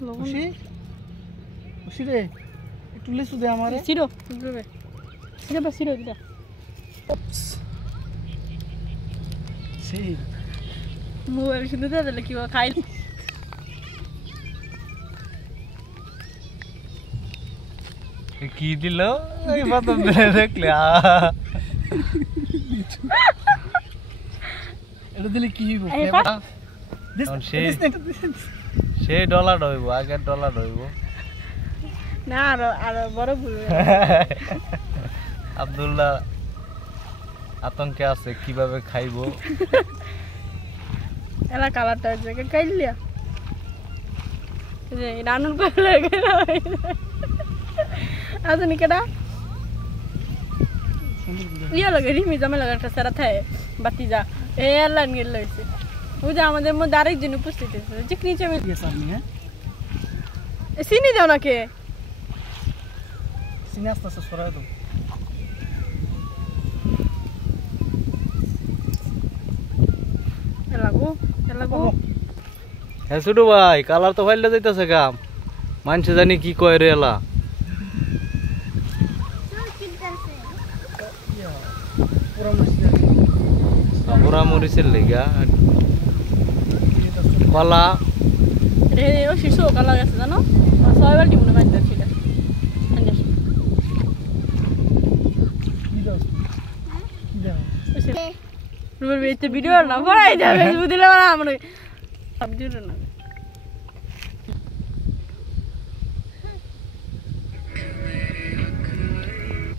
খুশি খুশি রে একটু লিচু দে আমারে সিরো সিরো বা সিরো দিটা সেই মোবাইল শুনতে দিলে কি খাই কি দিল এই প্রথম দেখলে এটা দিলে কি হইব সেই ডলার হইব আগে ডলার হইব না আর বড় ভুল আব্দুল্লাহ আতঙ্কে আছে কিভাবে খাইবো এলা কালারটা জায়গা কাইলিয়া যে রানুর করে লাগে না আজনি কেডা ইয়া লাগে রিমি জামে লাগা একটা সারা থাকে বাতি যা এ আল্লাহ নিয়ে লইছে ওই যে আমাদের মধ্যে আরেকজন উপস্থিত আছে চিকনি চামে দিয়েছ আপনি হ্যাঁ চিনি দাও নাকে চিনি আস্তে আস্তে সরাই দাও লাগো হ্যাঁ ছোট ভাই কালার তো ফাইলে যাইতেছে কাম মানুষে জানি কি কয় রে এলা পুরা মরিচের লেগা কলা রে ও শিশু কালা গেছে জানো ছয় বালতি মনে বাইতে সেটা রুবেল ভিডিও না পড়াই যাবে বুঝলে না আমরা ভিডিও না